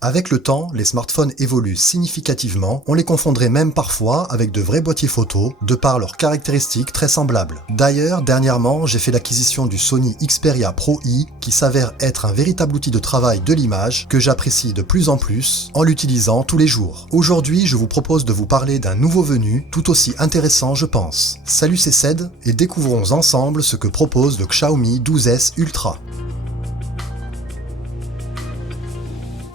Avec le temps, les smartphones évoluent significativement, on les confondrait même parfois avec de vrais boîtiers photo, de par leurs caractéristiques très semblables. D'ailleurs, dernièrement, j'ai fait l'acquisition du Sony Xperia Pro I, qui s'avère être un véritable outil de travail de l'image que j'apprécie de plus en plus en l'utilisant tous les jours. Aujourd'hui, je vous propose de vous parler d'un nouveau venu, tout aussi intéressant je pense. Salut, c'est Ced, et découvrons ensemble ce que propose le Xiaomi 12S Ultra.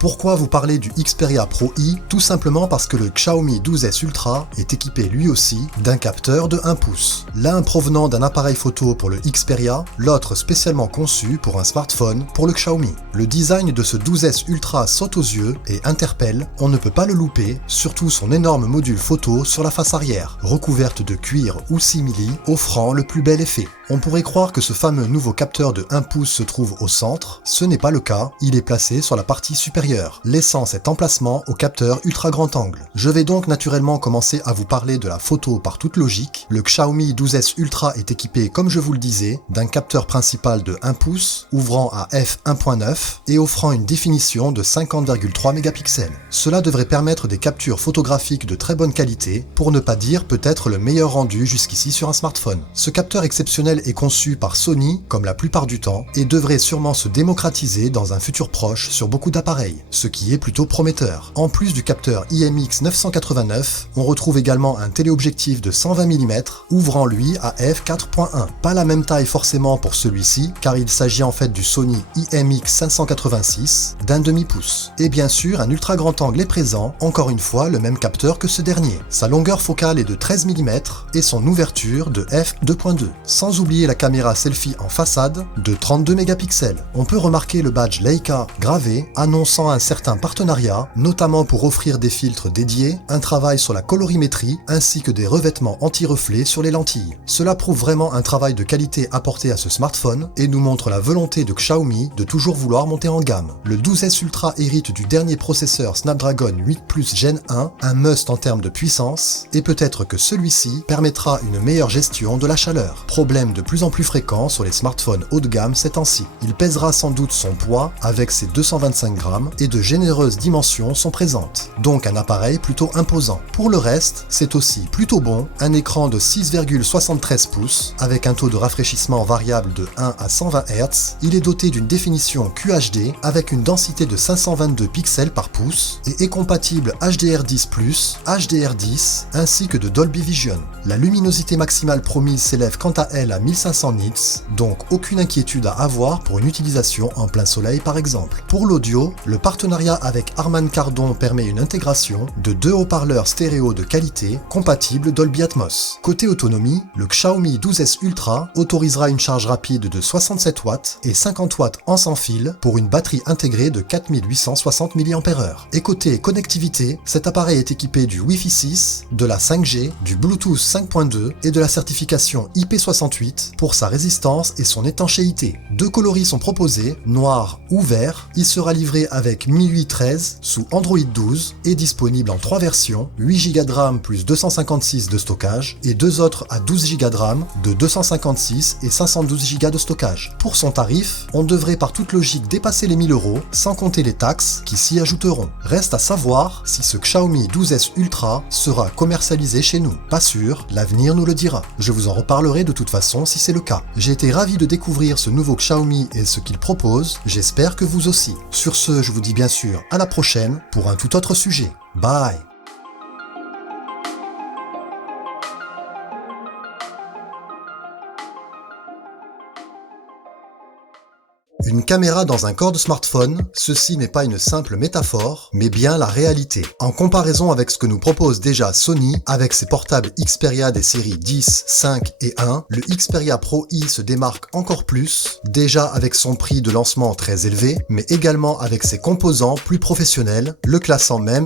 Pourquoi vous parler du Xperia Pro I? Tout simplement parce que le Xiaomi 12S Ultra est équipé lui aussi d'un capteur de 1 pouce. L'un provenant d'un appareil photo pour le Xperia, l'autre spécialement conçu pour un smartphone pour le Xiaomi. Le design de ce 12S Ultra saute aux yeux et interpelle, on ne peut pas le louper, surtout son énorme module photo sur la face arrière, recouverte de cuir ou simili, offrant le plus bel effet. On pourrait croire que ce fameux nouveau capteur de 1 pouce se trouve au centre, ce n'est pas le cas, il est placé sur la partie supérieure, laissant cet emplacement au capteur ultra grand angle. Je vais donc naturellement commencer à vous parler de la photo par toute logique. Le Xiaomi 12S Ultra est équipé, comme je vous le disais, d'un capteur principal de 1 pouce, ouvrant à f1.9 et offrant une définition de 50,3 mégapixels. Cela devrait permettre des captures photographiques de très bonne qualité, pour ne pas dire peut-être le meilleur rendu jusqu'ici sur un smartphone. Ce capteur exceptionnel est conçu par Sony, comme la plupart du temps, et devrait sûrement se démocratiser dans un futur proche sur beaucoup d'appareils, ce qui est plutôt prometteur. En plus du capteur IMX 989, on retrouve également un téléobjectif de 120 mm, ouvrant lui à f4.1. Pas la même taille forcément pour celui-ci, car il s'agit en fait du Sony IMX 586 d'un demi-pouce. Et bien sûr, un ultra grand angle est présent, encore une fois le même capteur que ce dernier. Sa longueur focale est de 13 mm et son ouverture de f2.2. Sans oublier la caméra selfie en façade de 32 mégapixels. On peut remarquer le badge Leica gravé, annonçant un certain partenariat, notamment pour offrir des filtres dédiés, un travail sur la colorimétrie, ainsi que des revêtements anti-reflets sur les lentilles. Cela prouve vraiment un travail de qualité apporté à ce smartphone et nous montre la volonté de Xiaomi de toujours vouloir monter en gamme. Le 12S Ultra hérite du dernier processeur Snapdragon 8 Plus Gen 1, un must en termes de puissance, et peut-être que celui-ci permettra une meilleure gestion de la chaleur. Problème de plus en plus fréquent sur les smartphones haut de gamme ces temps-ci. Il pèsera sans doute son poids avec ses 225 grammes et de généreuses dimensions sont présentes, donc un appareil plutôt imposant. Pour le reste, c'est aussi plutôt bon, un écran de 6,73 pouces avec un taux de rafraîchissement variable de 1 à 120 Hz, il est doté d'une définition QHD avec une densité de 522 pixels par pouce et est compatible HDR10+, HDR10 ainsi que de Dolby Vision. La luminosité maximale promise s'élève quant à elle à 1500 nits, donc aucune inquiétude à avoir pour une utilisation en plein soleil par exemple. Pour l'audio, le partenariat avec Harman Kardon permet une intégration de 2 haut-parleurs stéréo de qualité compatibles Dolby Atmos. Côté autonomie, le Xiaomi 12S Ultra autorisera une charge rapide de 67 watts et 50 watts en sans fil pour une batterie intégrée de 4860 mAh. Et côté connectivité, cet appareil est équipé du Wi-Fi 6, de la 5G, du Bluetooth 5.2 et de la certification IP68 pour sa résistance et son étanchéité. 2 coloris sont proposés, noir ou vert. Il sera livré avec MIUI 13 sous Android 12 et disponible en 3 versions, 8 Go de RAM plus 256 de stockage et 2 autres à 12 Go de RAM de 256 et 512 Go de stockage. Pour son tarif, on devrait par toute logique dépasser les 1000 €, sans compter les taxes qui s'y ajouteront. Reste à savoir si ce Xiaomi 12S Ultra sera commercialisé chez nous. Pas sûr, l'avenir nous le dira. Je vous en reparlerai de toute façon si c'est le cas. J'ai été ravi de découvrir ce nouveau Xiaomi et ce qu'il propose, j'espère que vous aussi. Sur ce, je vous dis bien sûr à la prochaine pour un tout autre sujet. Bye! Une caméra dans un corps de smartphone, ceci n'est pas une simple métaphore, mais bien la réalité. En comparaison avec ce que nous propose déjà Sony, avec ses portables Xperia des séries 10, 5 et 1, le Xperia Pro I se démarque encore plus, déjà avec son prix de lancement très élevé, mais également avec ses composants plus professionnels, le classant même